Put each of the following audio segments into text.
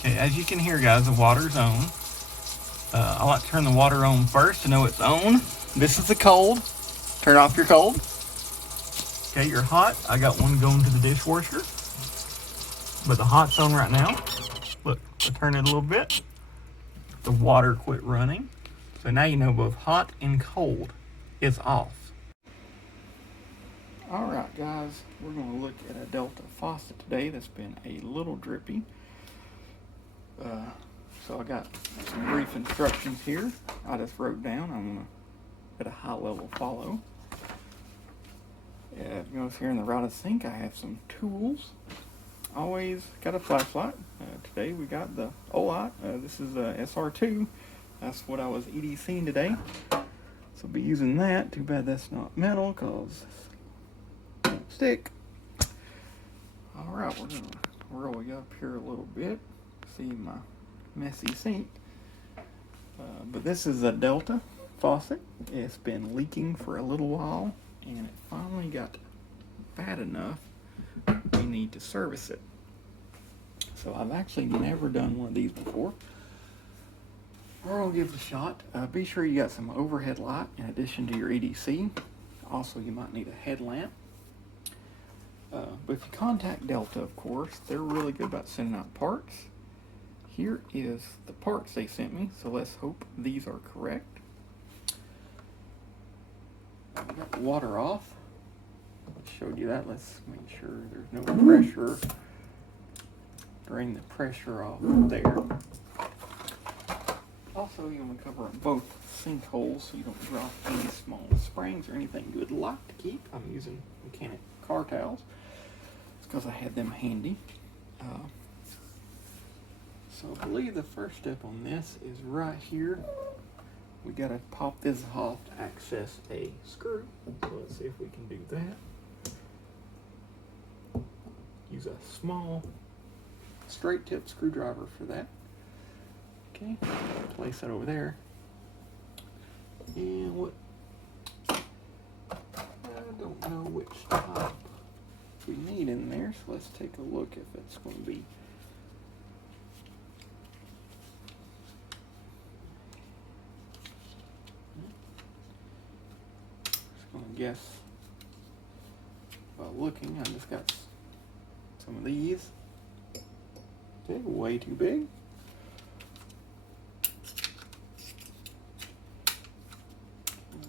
Okay, as you can hear, guys, the water's on. I like to turn the water on first to know it's on. This is the cold. Turn off your cold. Okay, you're hot. I got one going to the dishwasher. But the hot's on right now. Look, I turn it a little bit. The water quit running. So now you know both hot and cold is off. Alright guys, we're going to look at a Delta faucet today that's been a little drippy. So I got some brief instructions here I just wrote down. I'm going to, at a high level, follow. If you notice here in the right of sink, I have some tools. Always got a flashlight. Today we got the Olight. This is a SR2. That's what I was EDCing today. So I'll be using that. Too bad that's not metal, because it won't stick. Alright, we're going to roll you up here a little bit. See my messy sink. But this is a Delta faucet. It's been leaking for a little while, and it finally got bad enough we need to service it. So I've actually never done one of these before. We're going to give it a shot. Be sure you got some overhead light in addition to your EDC. Also, you might need a headlamp. But if you contact Delta, of course, they're really good about sending out parts. Here is the parts they sent me, so let's hope these are correct. I got the water off. I showed you that. Let's make sure there's no pressure. Drain the pressure off there. Also, you want to cover up both sinkholes so you don't drop any small springs or anything good like to keep. I'm using mechanic car towels. It's because I had them handy. So I believe the first step on this is right here. We got to pop this off to access a screw. So let's see if we can do that. Use a small straight tip screwdriver for that. Okay, place that over there. And what, I don't know which type we need in there, so let's take a look if it's going to be guess by looking. I just got some of these. Okay, way too big.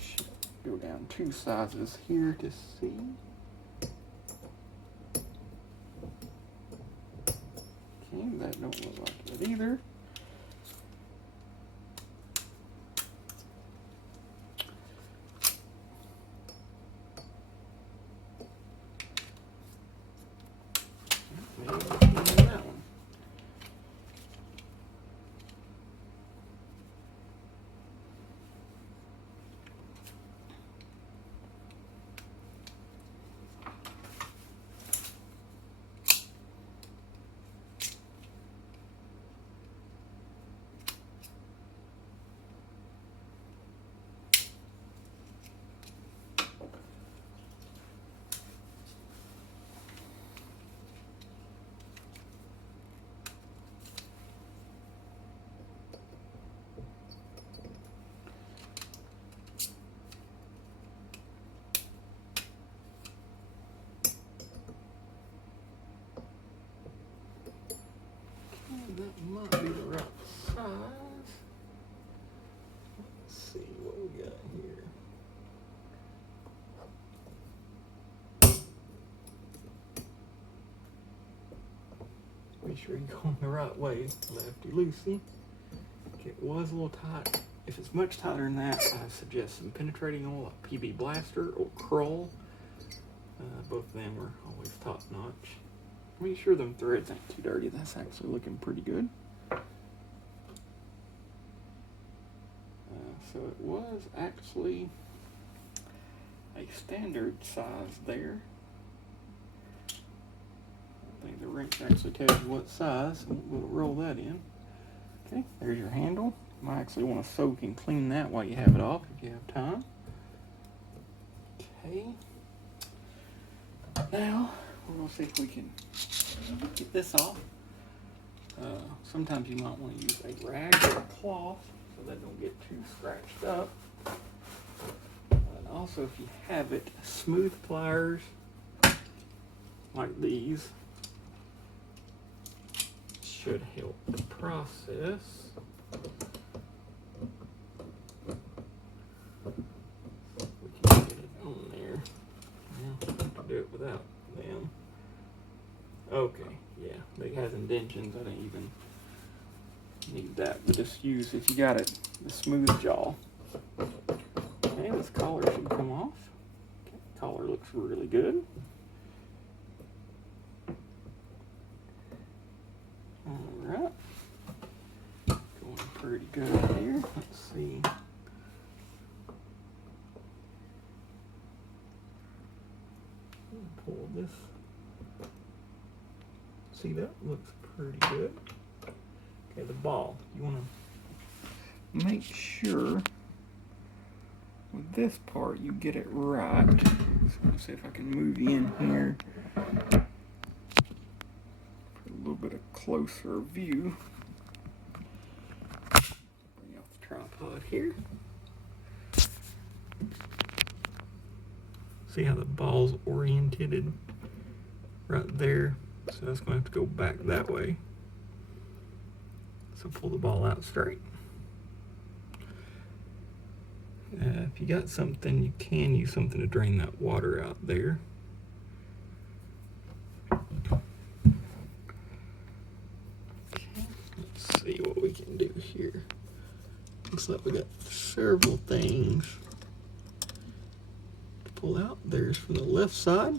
Should go down 2 sizes here to see. Okay, that don't look like it either. That might be the right size. Let's see what we got here. Make sure you're going the right way, lefty loosey. Okay, it was a little tight. If it's much tighter than that, I suggest some penetrating oil like PB Blaster or Kroll. Both of them are always top notch. Make sure them threads ain't too dirty. That's actually looking pretty good. So it was actually a standard size there. I think the wrench actually tells you what size. We'll roll that in. Okay, there's your handle. You might actually want to soak and clean that while you have it off if you have time. Okay. Now, we're going to see if we can get this off. Sometimes you might want to use a rag or a cloth so that don't get too scratched up. And also, if you have it, smooth pliers like these should help the process. We can get it on there. Yeah, I have to do it without them. Okay, yeah, they have indentions. I didn't even need that, but just use, if you got it, the smooth jaw. Okay, this collar should come off. Okay, collar looks really good. Alright, going pretty good here. Let's see. Pull this. See, that looks pretty good. Okay, the ball. You want to make sure with this part you get it right. So let's see if I can move you in here for a little bit of closer view. Bring off the tripod here. See how the ball's oriented right there? So that's going to have to go back that way. So pull the ball out straight. If you got something, you can use something to drain that water out there. Okay, let's see what we can do here. Looks like we got several things to pull out. There's from the left side.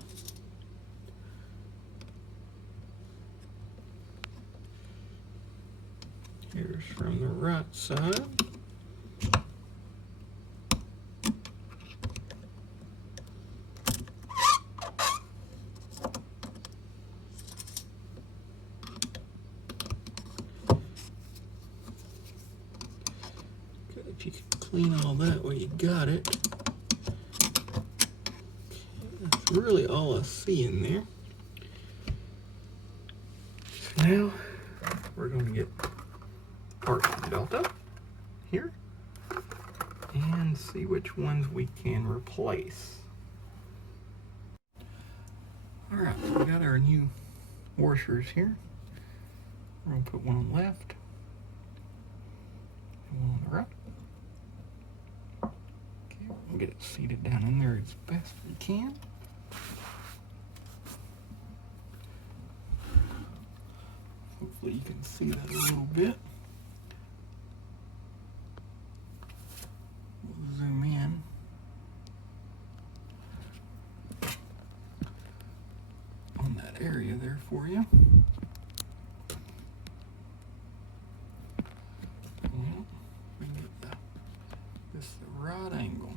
Here's from the right side. Good, if you could clean all that while you got it. Okay, that's really all I see in there. So now we're going to get part delta here and see which ones we can replace. Alright, so we got our new washers here. We're going to put one on the left and one on the right. Okay, we'll get it seated down in there as best we can. Hopefully you can see that a little bit. Zoom in. On that area there for you. And we get this the right angle.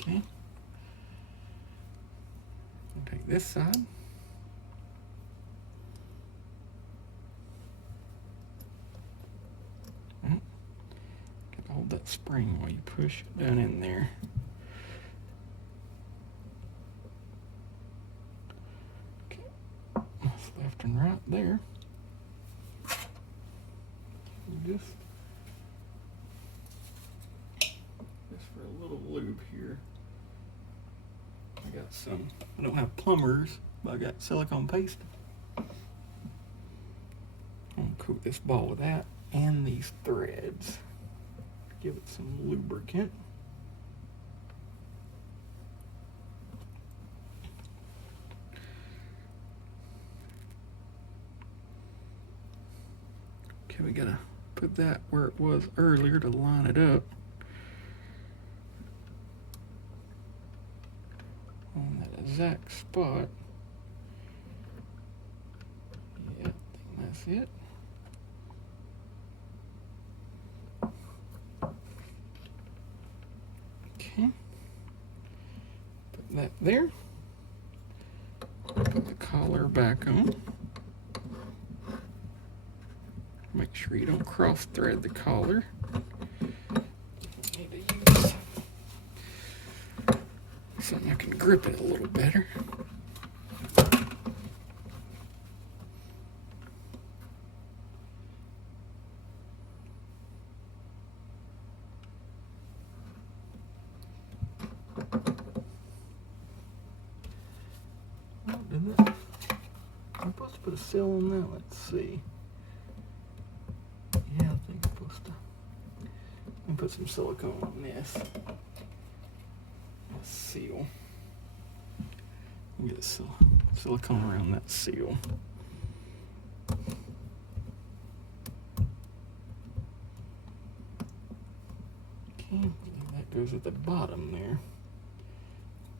Okay. We'll take this side. Hold that spring while you push it down in there. Okay, that's left and right there. Just for a little lube here. I got some, I don't have plumbers, but I got silicone paste. I'm gonna coat this ball with that and these threads. Give it some lubricant. Okay, we gotta put that where it was earlier to line it up. On that exact spot. Yeah, I think that's it. Okay, put that there. Put the collar back on. Make sure you don't cross thread the collar. Need to use something that can grip it a little better. Oh, did that? I'm supposed to put a seal on that. Let's see. Yeah, I think I'm supposed to. Let me put some silicone on this. A seal. Get some silicone around that seal. Okay, that goes at the bottom there.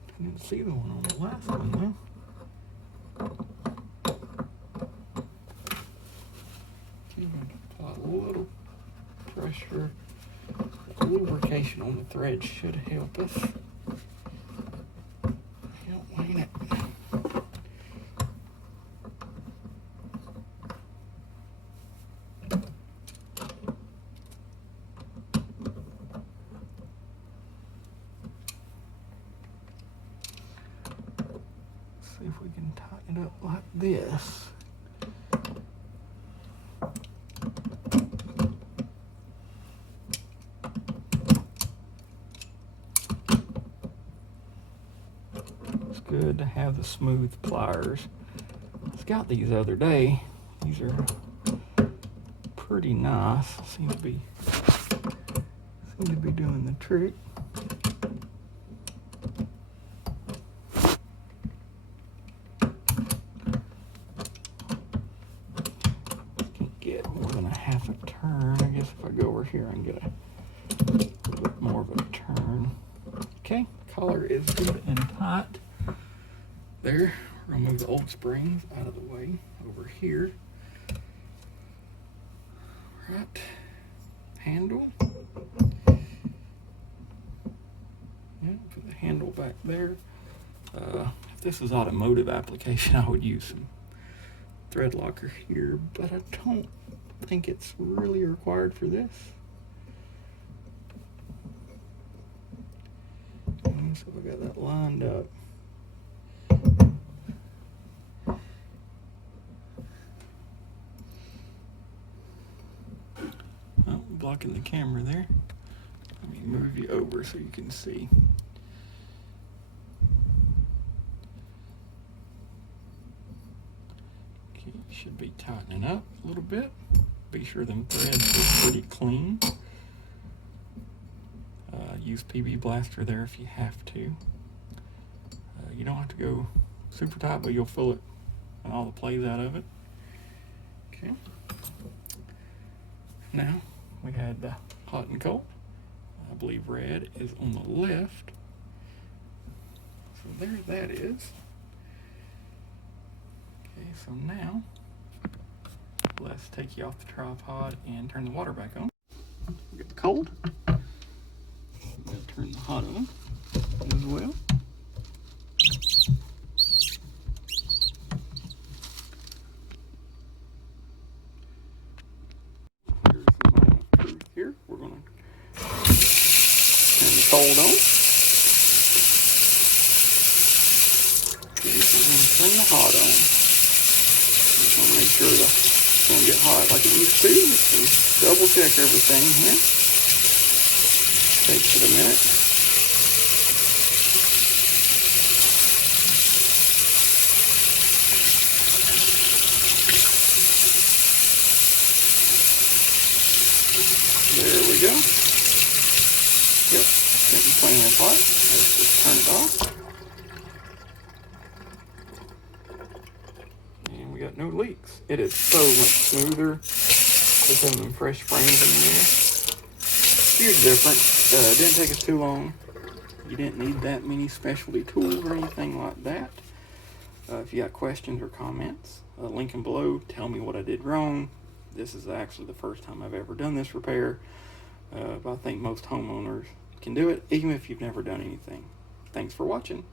I didn't see the one on the last one though. I'm going to apply a little pressure. Lubrication on the thread should help us. Help, ain't it? See if we can tighten it up like this. It's good to have the smooth pliers. I got these the other day. These are pretty nice. Seem to be doing the trick. Can't get more than a half a turn. I guess if I go over here, I can get a little bit more of a turn. Okay, collar is good and tight. There, we're gonna move the old springs out of the way over here. Right, handle. Yeah, put the handle back there. If this was automotive application, I would use some thread locker here, but I don't think it's really required for this. So I got that lined up. Oh, blocking the camera there. Let me move you over so you can see. Okay, should be tightening up a little bit. Be sure them threads are pretty clean. Use PB Blaster there if you have to. You don't have to go super tight, but you'll feel it and all the plays out of it. Okay. Now we had the hot and cold. I believe red is on the left. So there that is. Okay, so now let's take you off the tripod and turn the water back on. Get the cold. Turn the hot on as well. Here's the moment of truth here. We're going to turn the cold on. Okay, so I'm going to turn the hot on. Just want to make sure it's going to get hot like it used to. Just double check everything here. Takes it a minute. There we go. Yep, getting plenty of hot. Let's just turn it off. And we got no leaks. It is so much smoother with them fresh springs in there. Huge difference. It didn't take us too long. You didn't need that many specialty tools or anything like that. If you got questions or comments, link them below. Tell me what I did wrong. This is actually the first time I've ever done this repair. But I think most homeowners can do it, even if you've never done anything. Thanks for watching.